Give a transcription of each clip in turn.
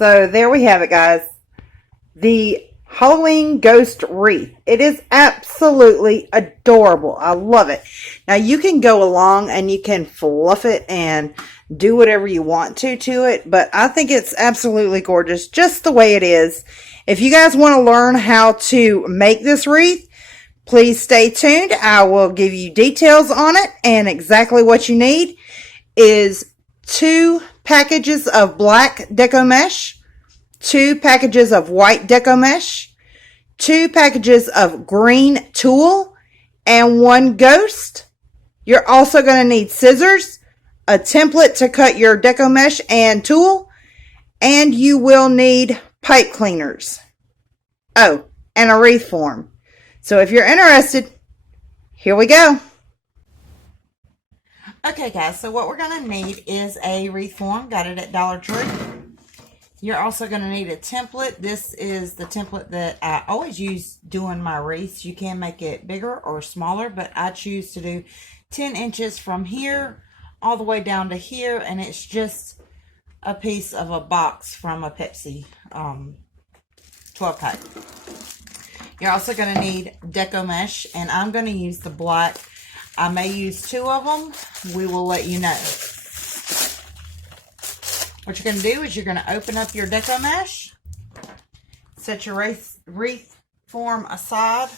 So there we have it, guys. The Halloween Ghost Wreath. It is absolutely adorable. I love it. Now you can go along and you can fluff it and do whatever you want to it, but I think it's absolutely gorgeous just the way it is. If you guys want to learn how to make this wreath, please stay tuned. I will give you details on it, and exactly what you need is 2 packages of black deco mesh, 2 packages of white deco mesh, 2 packages of green tulle, and 1 ghost. You're also going to need scissors, a template to cut your deco mesh and tulle, and you will need pipe cleaners. Oh, and a wreath form. So if you're interested, here we go. Okay, guys, so what we're going to need is a wreath form. Got it at Dollar Tree. You're also going to need a template. This is the template that I always use doing my wreaths. You can make it bigger or smaller, but I choose to do 10 inches from here all the way down to here, and it's just a piece of a box from a Pepsi 12-pack. You're also going to need deco mesh, and I'm going to use the black. I may use 2 of them. We will let you know. What you're going to do is you're going to open up your deco mesh, set your wreath form aside,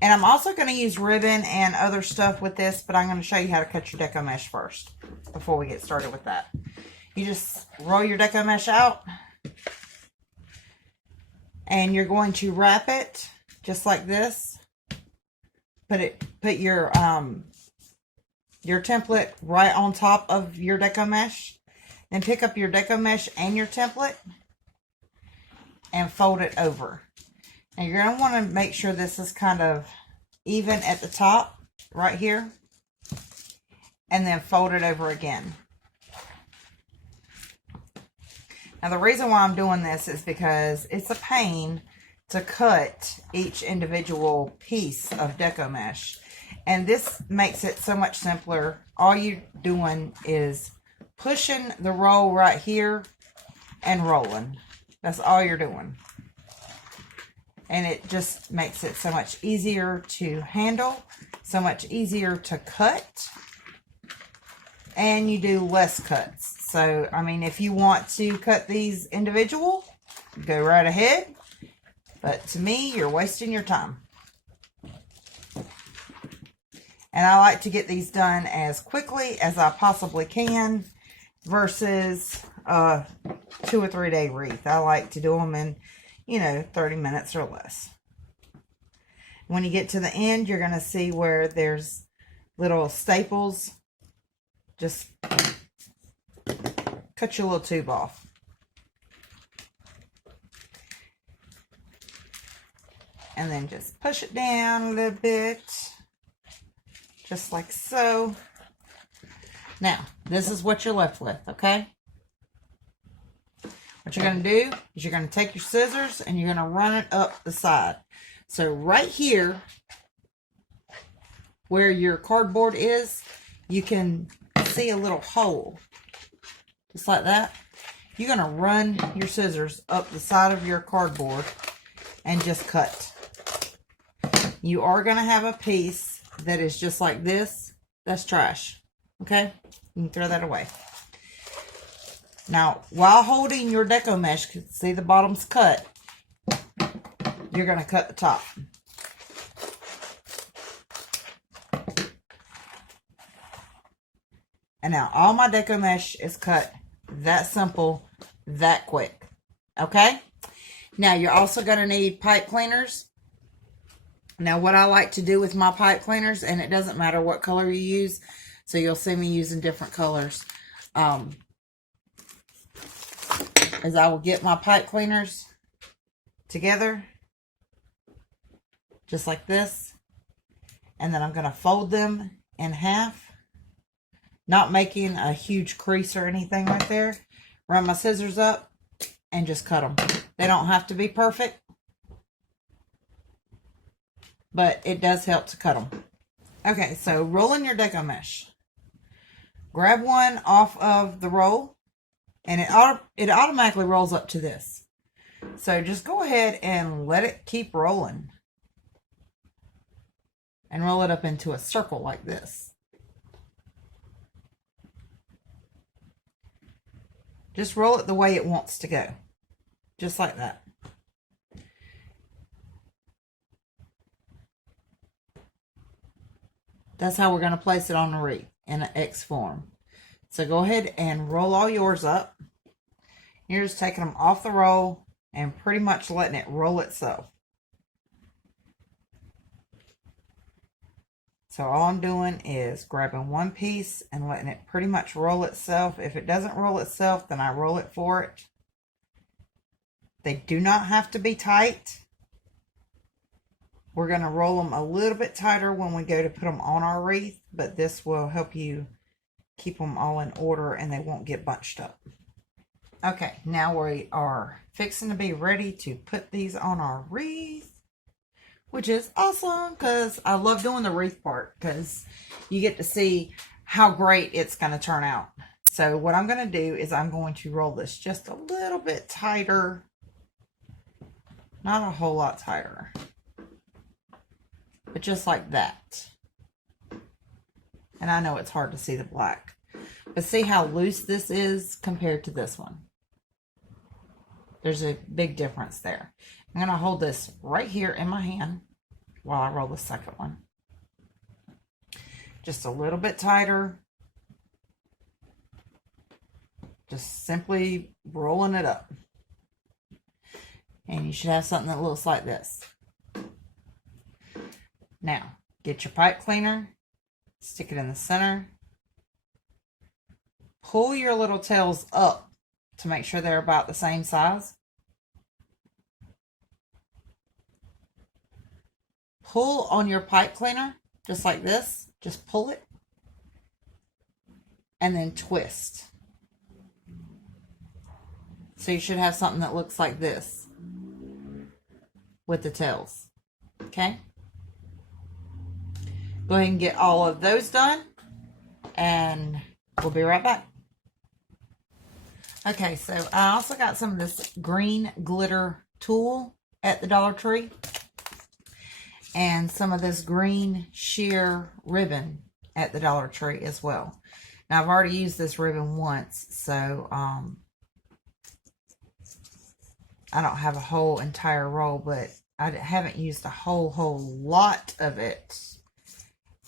and I'm also going to use ribbon and other stuff with this, but I'm going to show you how to cut your deco mesh first before we get started with that. You just roll your deco mesh out, and you're going to wrap it just like this. Put your template right on top of your deco mesh. Then pick up your deco mesh and your template and fold it over. Now you're going to want to make sure this is kind of even at the top right here, and then fold it over again. Now the reason why I'm doing this is because it's a pain to cut each individual piece of deco mesh, and this makes it so much simpler. All you're doing is pushing the roll right here and rolling. That's all you're doing, and it just makes it so much easier to handle, so much easier to cut, and you do less cuts. So I mean, if you want to cut these individual, go right ahead. But to me, you're wasting your time. And I like to get these done as quickly as I possibly can versus a 2 or 3 day wreath. I like to do them in, 30 minutes or less. When you get to the end, you're going to see where there's little staples. Just cut your little tube off. And then just push it down a little bit, just like so. Now, this is what you're left with, okay? What you're going to do is you're going to take your scissors and you're going to run it up the side. So right here, where your cardboard is, you can see a little hole, just like that. You're going to run your scissors up the side of your cardboard and just cut. You are going to have a piece that is just like this. That's trash. Okay? You can throw that away. Now, while holding your deco mesh, see the bottom's cut, you're going to cut the top. And now all my deco mesh is cut that simple, that quick. Okay? Now, you're also going to need pipe cleaners. Now, what I like to do with my pipe cleaners, and it doesn't matter what color you use, so you'll see me using different colors, is I will get my pipe cleaners together, just like this, and then I'm going to fold them in half, not making a huge crease or anything right there. Run my scissors up and just cut them. They don't have to be perfect, but it does help to cut them. Okay, so roll in your deco mesh. Grab one off of the roll And it automatically rolls up to this. So just go ahead and let it keep rolling. And roll it up into a circle like this. Just roll it the way it wants to go. Just like that. That's how we're going to place it on the wreath in an X form. So go ahead and roll all yours up. You're just taking them off the roll and pretty much letting it roll itself. So all I'm doing is grabbing one piece and letting it pretty much roll itself. If it doesn't roll itself, then I roll it for it. They do not have to be tight. We're going to roll them a little bit tighter when we go to put them on our wreath, but this will help you keep them all in order and they won't get bunched up. Okay, now we are fixing to be ready to put these on our wreath, which is awesome because I love doing the wreath part because you get to see how great it's going to turn out. So what I'm going to do is I'm going to roll this just a little bit tighter, not a whole lot tighter. But just like that. And I know it's hard to see the black. But see how loose this is compared to this one. There's a big difference there. I'm going to hold this right here in my hand while I roll the second one. Just a little bit tighter. Just simply rolling it up. And you should have something that looks like this. Now, get your pipe cleaner, stick it in the center, pull your little tails up to make sure they're about the same size. Pull on your pipe cleaner, just like this, just pull it, and then twist. So you should have something that looks like this with the tails, okay? Go ahead and get all of those done, and we'll be right back. Okay, so I also got some of this green glitter tulle at the Dollar Tree, and some of this green sheer ribbon at the Dollar Tree as well. Now, I've already used this ribbon once, so I don't have a whole entire roll, but I haven't used a whole lot of it.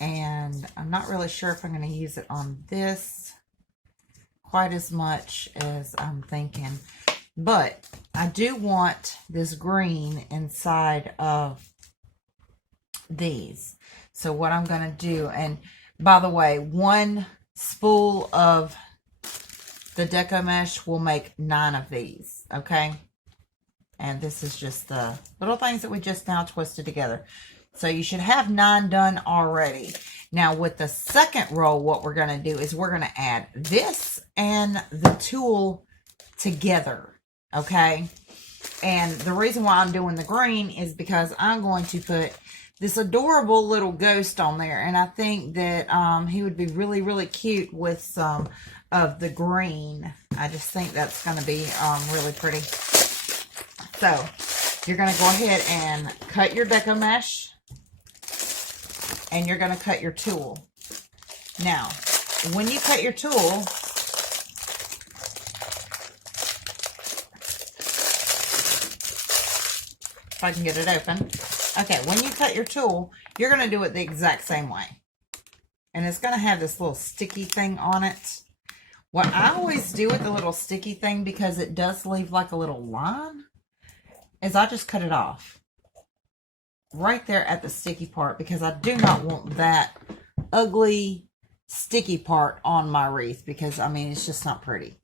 And I'm not really sure if I'm going to use it on this quite as much as I'm thinking. But I do want this green inside of these. So what I'm going to do, and by the way, one spool of the deco mesh will make 9 of these, okay? And this is just the little things that we just now twisted together. So you should have 9 done already. Now with the second roll, what we're going to do is we're going to add this and the tulle together, okay? And the reason why I'm doing the green is because I'm going to put this adorable little ghost on there. And I think that he would be really cute with some of the green. I just think that's going to be really pretty. So you're going to go ahead and cut your deco mesh. And you're going to cut your tulle. Now, when you cut your tulle, if I can get it open. Okay, when you cut your tulle, you're going to do it the exact same way. And it's going to have this little sticky thing on it. What I always do with the little sticky thing, because it does leave like a little line, is I just cut it off. Right there at the sticky part, because I do not want that ugly sticky part on my wreath, because I mean it's just not pretty.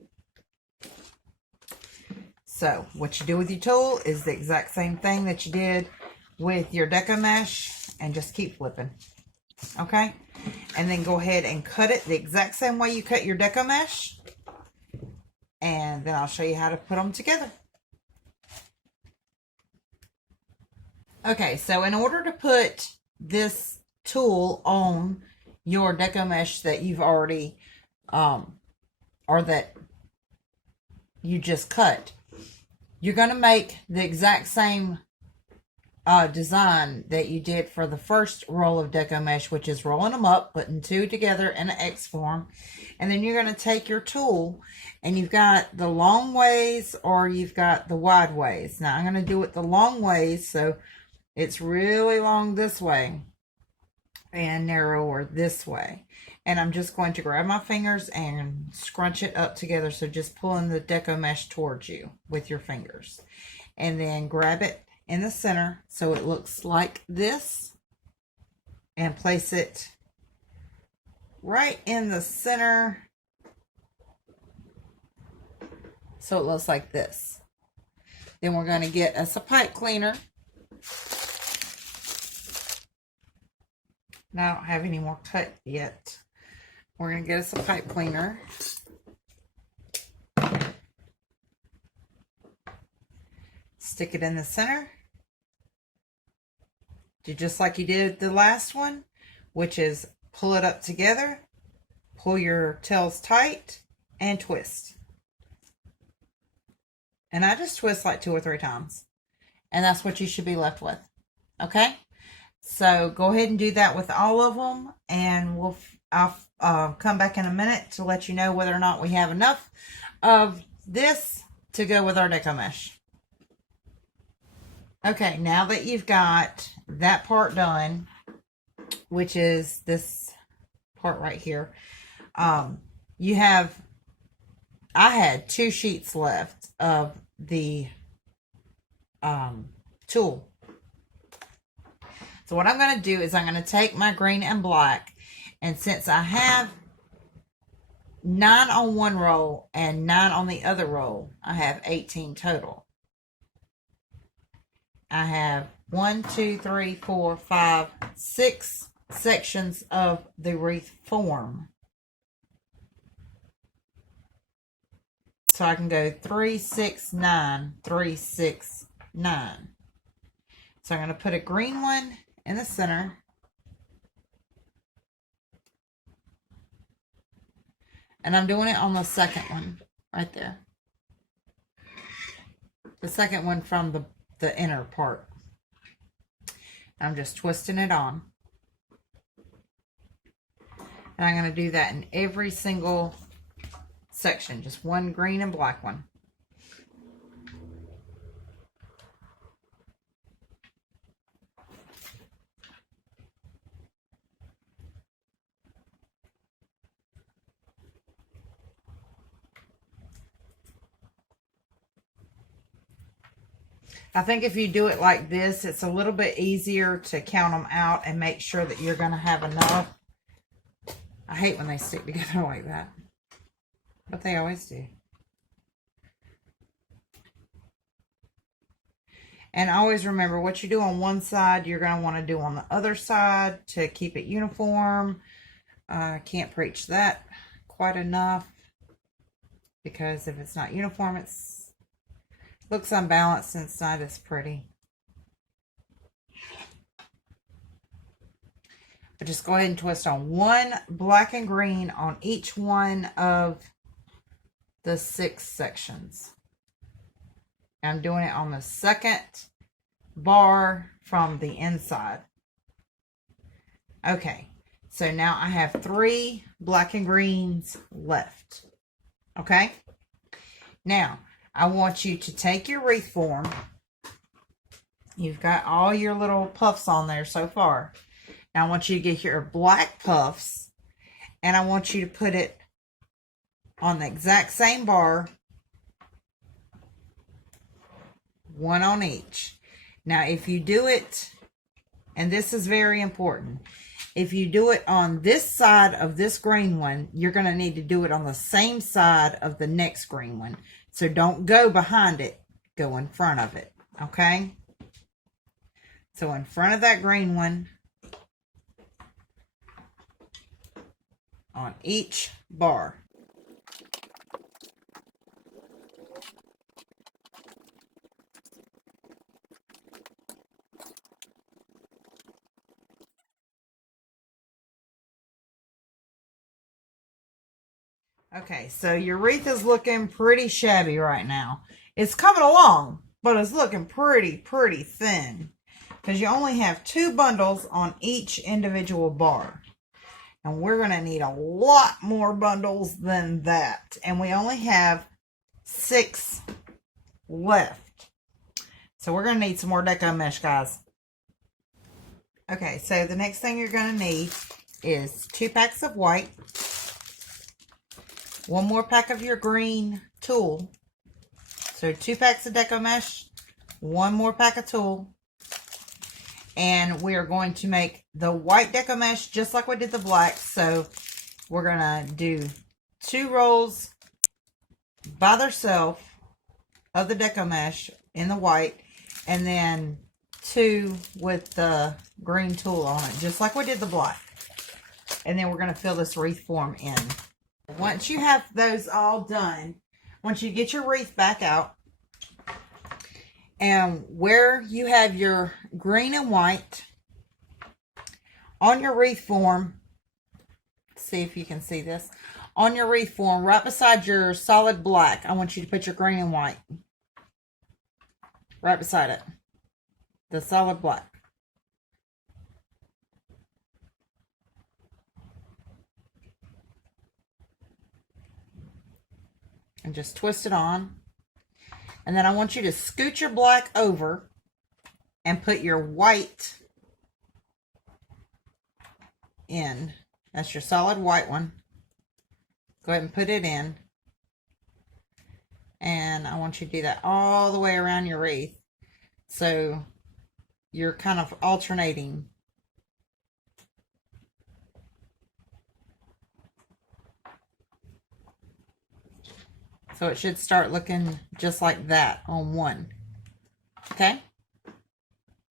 So what you do with your tulle is the exact same thing that you did with your deco mesh, and just keep flipping, okay? And then go ahead and cut it the exact same way you cut your deco mesh, and then I'll show you how to put them together. Okay, so in order to put this tulle on your deco mesh that you've already, or that you just cut. You're going to make the exact same design that you did for the first roll of deco mesh, which is rolling them up, putting two together in an X form, and then you're going to take your tool, and you've got the long ways or you've got the wide ways. Now I'm going to do it the long ways, so it's really long this way and narrower this way. And I'm just going to grab my fingers and scrunch it up together. So just pulling the deco mesh towards you with your fingers. And then grab it in the center so it looks like this. And place it right in the center so it looks like this. Then we're going to get us a pipe cleaner. Now I don't have any more cut yet. We're going to get us a pipe cleaner. Stick it in the center. Do just like you did the last one, which is pull it up together, pull your tails tight, and twist. And I just twist like 2 or 3 times. And that's what you should be left with. Okay? So go ahead and do that with all of them, and I'll come back in a minute to let you know whether or not we have enough of this to go with our deco mesh. Okay, now that you've got that part done, which is this part right here, I had 2 sheets left of the tulle. So what I'm going to do is I'm going to take my green and black, and since I have 9 on one roll and 9 on the other roll, I have 18 total. I have 1, 2, 3, 4, 5, 6 sections of the wreath form. So I can go 3, 6, 9, 3, 6, 9. So I'm going to put a green one in the center. And I'm doing it on the second one right there. The second one from the inner part. I'm just twisting it on. And I'm going to do that in every single section. Just one green and black one. I think if you do it like this, it's a little bit easier to count them out and make sure that you're going to have enough. I hate when they stick together like that, but they always do. And always remember, what you do on one side, you're going to want to do on the other side to keep it uniform. I can't preach that quite enough, because if it's not uniform, it looks unbalanced and it's not as pretty. But just go ahead and twist on one black and green on each one of the 6 sections. I'm doing it on the second bar from the inside. Okay, so now I have 3 black and greens left. Okay, now I want you to take your wreath form. You've got all your little puffs on there so far. Now I want you to get your black puffs, and I want you to put it on the exact same bar, one on each. Now if you do it, and this is very important, if you do it on this side of this green one, you're going to need to do it on the same side of the next green one. So don't go behind it, go in front of it, okay? So in front of that green one, on each bar. Okay, so your wreath is looking pretty shabby right now. It's coming along, but it's looking pretty thin because you only have 2 bundles on each individual bar. And we're going to need a lot more bundles than that. And we only have 6 left. So we're going to need some more deco mesh, guys. Okay, so the next thing you're going to need is 2 packs of white. 1 more pack of your green tulle. So 2 packs of deco mesh, 1 more pack of tulle. And we are going to make the white deco mesh just like we did the black. So we're going to do 2 rolls by themselves of the deco mesh in the white. And then 2 with the green tulle on it, just like we did the black. And then we're going to fill this wreath form in. Once you have those all done, once you get your wreath back out, and where you have your green and white on your wreath form, see if you can see this, on your wreath form, right beside your solid black, I want you to put your green and white. Right beside it. The solid black. And just twist it on. And then I want you to scoot your black over and put your white in. That's your solid white one. Go ahead and put it in. And I want you to do that all the way around your wreath. So you're kind of alternating. So it should start looking just like that on one. Okay?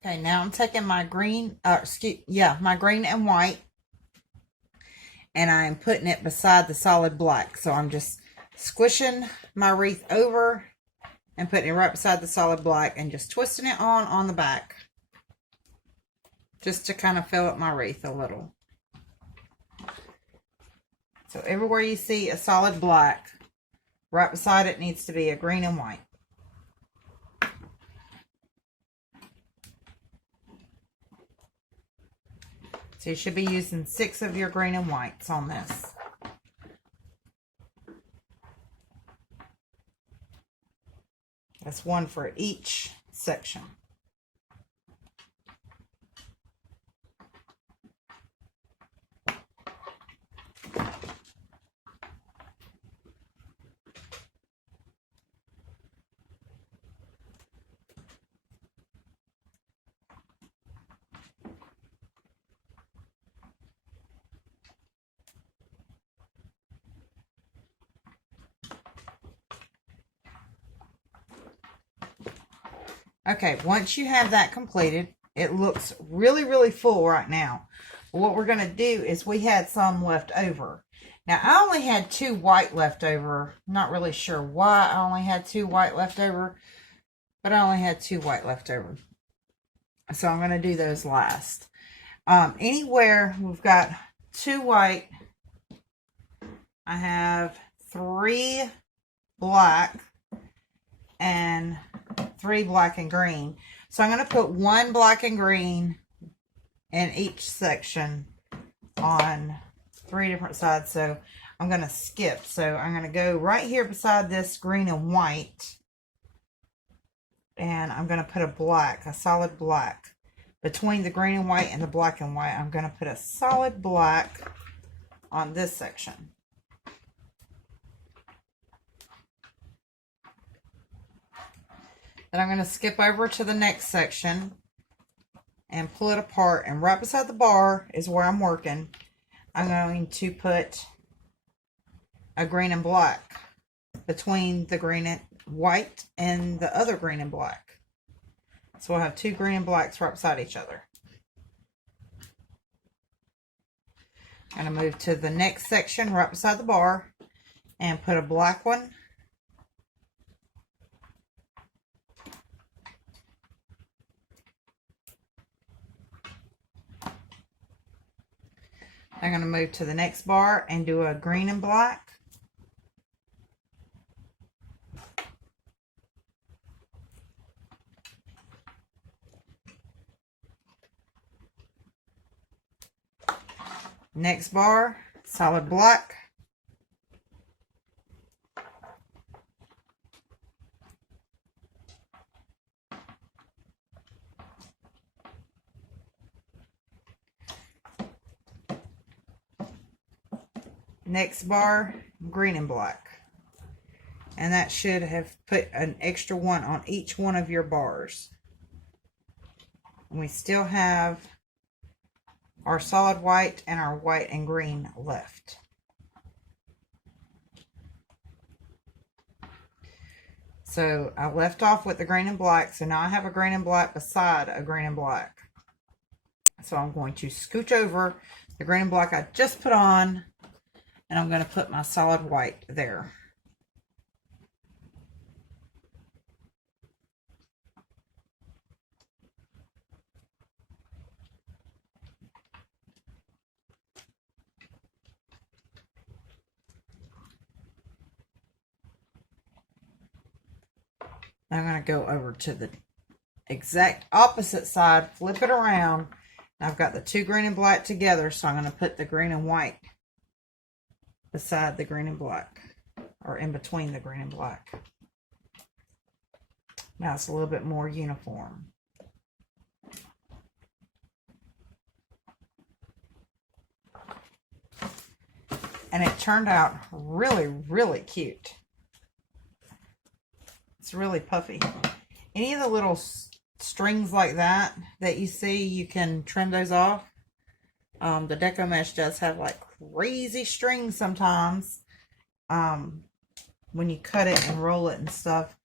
Okay, now I'm taking my green, my green and white, and I'm putting it beside the solid black. So I'm just squishing my wreath over and putting it right beside the solid black and just twisting it on the back. Just to kind of fill up my wreath a little. So everywhere you see a solid black, right beside it needs to be a green and white. So you should be using 6 of your green and whites on this. That's 1 for each section. Okay, once you have that completed, it looks really full right now. What we're going to do is we had some left over. Now, I only had 2 white left over. Not really sure why I only had 2 white left over, but I only had 2 white left over. So I'm going to do those last. Anywhere we've got 2 white, I have 3 black, and 3 black and green. So I'm going to put 1 black and green in each section on 3 different sides. So I'm going to skip. So I'm going to go right here beside this green and white. And I'm going to put a black, a solid black. Between the green and white and the black and white, I'm going to put a solid black on this section. Then I'm going to skip over to the next section and pull it apart. And right beside the bar is where I'm working. I'm going to put a green and black between the green and white and the other green and black. So we'll have 2 green and blacks right beside each other. I'm going to move to the next section right beside the bar and put a black one. I'm going to move to the next bar and do a green and black. Next bar, solid black. Next bar, green and black. And that should have put an extra one on each one of your bars. And we still have our solid white and our white and green left. So I left off with the green and black, so now I have a green and black beside a green and black. So I'm going to scooch over the green and black I just put on, and I'm going to put my solid white there. I'm going to go over to the exact opposite side, flip it around. I've got the two green and black together, so I'm going to put the green and white beside the green and black, or in between the green and black. Now it's a little bit more uniform. And it turned out really, really cute. It's really puffy. Any of the little strings like that you see, you can trim those off. The deco mesh does have like crazy strings sometimes when you cut it and roll it and stuff.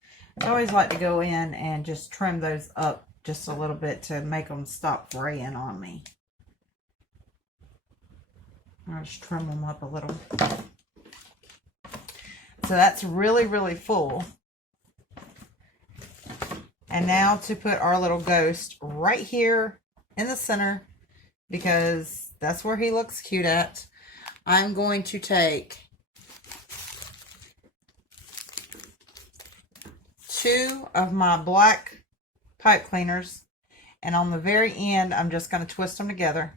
I always like to go in and just trim those up just a little bit to make them stop fraying on me. I'll just trim them up a little. So that's really, really full. And now to put our little ghost right here in the center, because that's where he looks cute at, I'm going to take 2 of my black pipe cleaners, and on the very end, I'm just going to twist them together.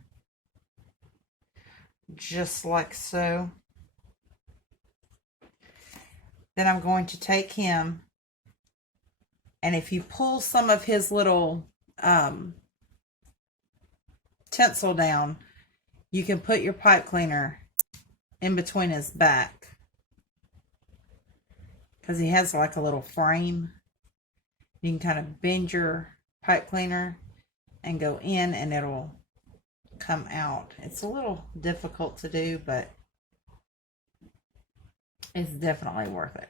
Just like so. Then I'm going to take him, and if you pull some of his little tinsel down, you can put your pipe cleaner in between his back, because he has like a little frame. You can kind of bend your pipe cleaner and go in, and it'll come out. It's a little difficult to do, but it's definitely worth it.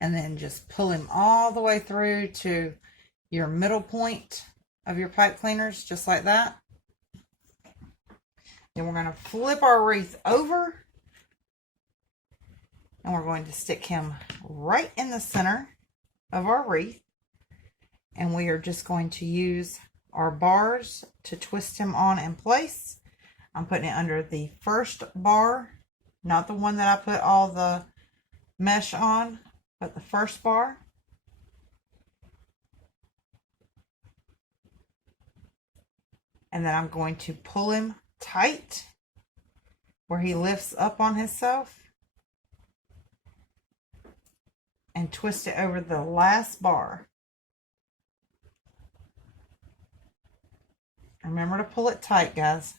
And then just pull him all the way through to your middle point of your pipe cleaners, just like that. Then we're going to flip our wreath over, and we're going to stick him right in the center of our wreath. And we are just going to use our bars to twist him on in place. I'm putting it under the first bar, not the one that I put all the mesh on, but the first bar. And then I'm going to pull him tight where he lifts up on himself and twist it over the last bar. Remember to pull it tight, guys.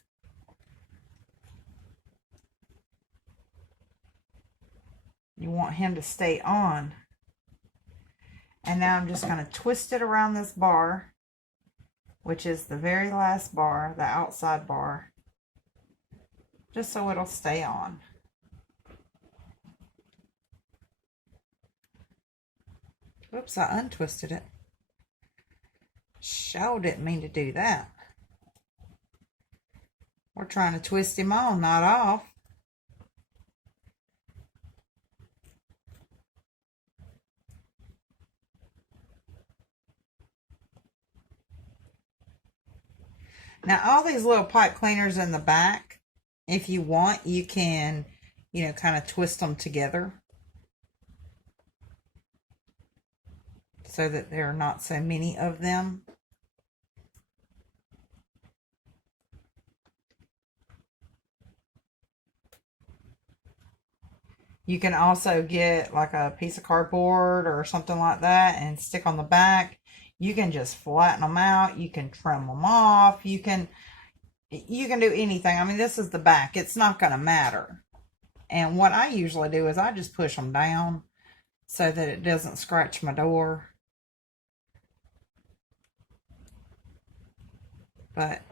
You want him to stay on. And now I'm just going to twist it around this bar, which is the very last bar, the outside bar, just so it'll stay on. Oops, I untwisted it. Sure didn't mean to do that. We're trying to twist him on, not off. Now, all these little pipe cleaners in the back, if you want, you can, kind of twist them together so that there are not so many of them. You can also get like a piece of cardboard or something like that and stick on the back. You can just flatten them out. You can trim them off. You can do anything. I mean, this is the back. It's not going to matter. And what I usually do is I just push them down so that it doesn't scratch my door. But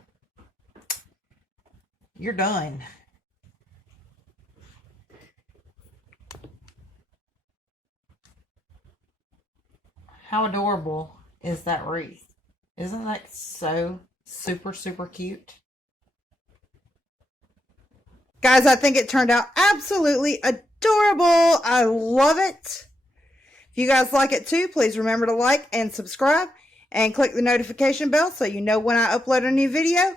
you're done. How adorable is that wreath? Isn't that so super, super cute? Guys, I think it turned out absolutely adorable. I love it. If you guys like it too, please remember to like and subscribe and click the notification bell so you know when I upload a new video.